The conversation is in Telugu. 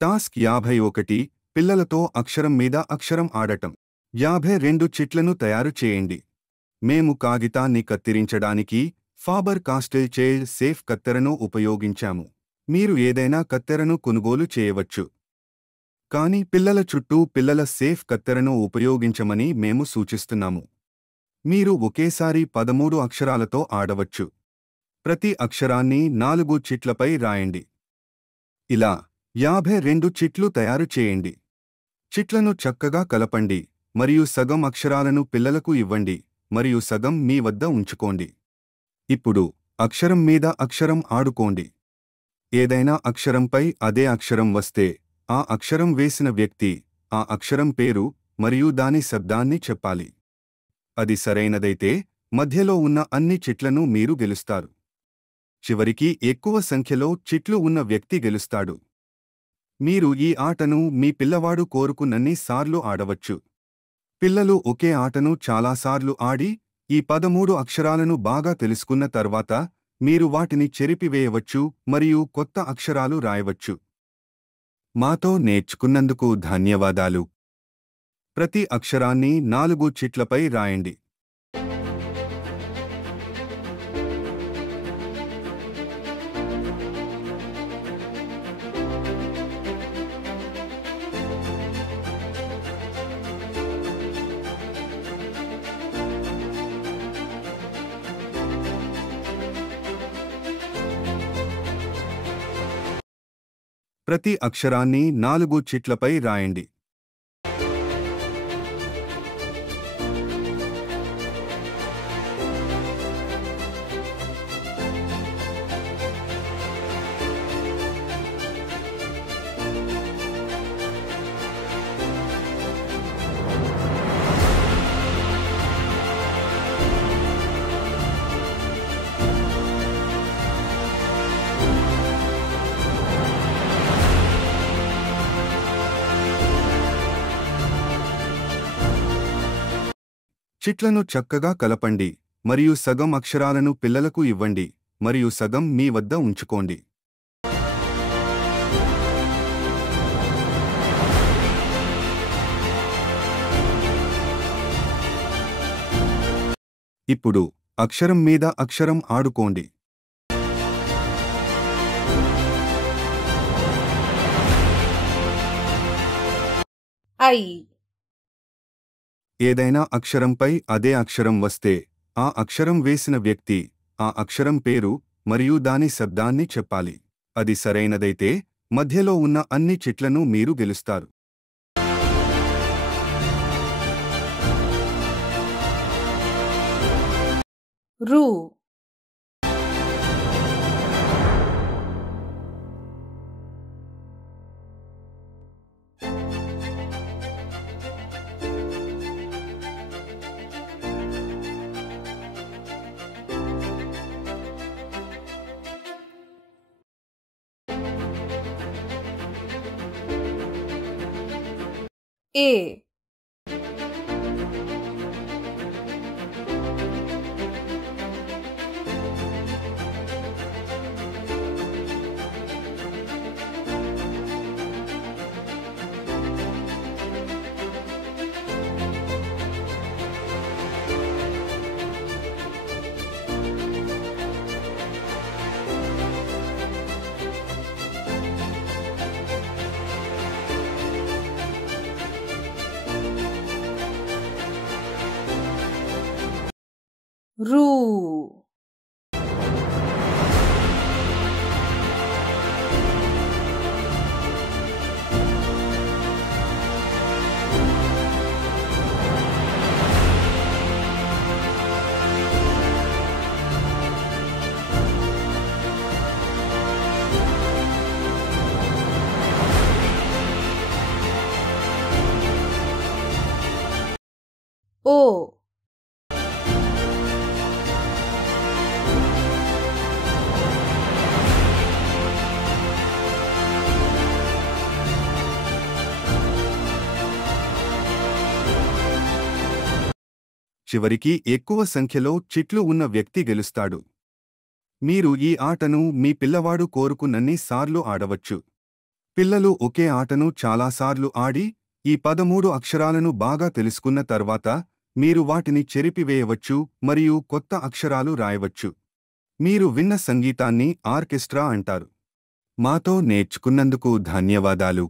టాస్క్ 51 పిల్లలతో అక్షరం మీద అక్షరం ఆడటం. 52 చిట్లను తయారు చేయండి. మేము కాగితాన్ని కత్తిరించడానికి ఫాబర్ కాస్టెల్ చైల్డ్ సేఫ్ కత్తెరను ఉపయోగించాము. మీరు ఏదైనా కత్తెరను కొనుగోలు చేయవచ్చు. కానీ పిల్లల చుట్టూ పిల్లల సేఫ్ కత్తెరను ఉపయోగించమని మేము సూచిస్తున్నాము. మీరు ఒకేసారి 13 అక్షరాలతో ఆడవచ్చు. ప్రతి అక్షరాన్ని 4 చిట్లపై రాయండి. ఇలా 52 చిట్లు తయారు చేయండి. చిట్లను చక్కగా కలపండి మరియు సగం అక్షరాలను పిల్లలకు ఇవ్వండి మరియు సగం మీ వద్ద ఉంచుకోండి. ఇప్పుడు అక్షరం మీద అక్షరం ఆడుకోండి. ఏదైనా అక్షరంపై అదే అక్షరం వస్తే ఆ అక్షరం వేసిన వ్యక్తి ఆ అక్షరం పేరు మరియు దాని శబ్దాన్ని చెప్పాలి. అది సరైనదైతే మధ్యలో ఉన్న అన్ని చిట్లను మీరు గెలుస్తారు. చివరికి ఎక్కువ సంఖ్యలో చిట్లు ఉన్న వ్యక్తి గెలుస్తాడు. మీరు ఈ ఆటను మీ పిల్లవాడు కోరుకున్నన్ని సార్లు ఆడవచ్చు. పిల్లలు ఒకే ఆటను చాలాసార్లు ఆడి ఈ 13 అక్షరాలను బాగా తెలుసుకున్న తర్వాత మీరు వాటిని చెరిపివేయవచ్చు మరియు కొత్త అక్షరాలు రాయవచ్చు. మాతో నేర్చుకున్నందుకు ధన్యవాదాలు. ప్రతి అక్షరాన్ని 4 చిట్లపై రాయండి. ప్రతి అక్షరాన్ని 4 చిట్లపై రాయండి. చిట్లను చక్కగా కలపండి మరియు సగం అక్షరాలను పిల్లలకు ఇవ్వండి మరియు సగం మీ వద్ద ఉంచుకోండి. ఇప్పుడు అక్షరం మీద అక్షరం ఆడుకోండి. ఐ. ఏదైనా అక్షరంపై అదే అక్షరం వస్తే ఆ అక్షరం వేసిన వ్యక్తి ఆ అక్షరం పేరు మరియు దాని శబ్దాన్ని చెప్పాలి. అది సరైనదైతే మధ్యలో ఉన్న అన్ని చిట్లను మీరు గెలుస్తారు. రు. ఏ. రు. ఓ. చివరికి ఎక్కువ సంఖ్యలో చిట్లు ఉన్న వ్యక్తి గెలుస్తాడు. మీరు ఈ ఆటను మీ పిల్లవాడు కోరుకున్నన్ని సార్లు ఆడవచ్చు. పిల్లలు ఒకే ఆటను చాలాసార్లు ఆడి ఈ 13 అక్షరాలను బాగా తెలుసుకున్న తర్వాత మీరు వాటిని చెరిపివేయవచ్చు మరియు కొత్త అక్షరాలు రాయవచ్చు. మీరు విన్న సంగీతాన్ని ఆర్కెస్ట్రా అంటారు. మాతో నేర్చుకున్నందుకు ధన్యవాదాలు.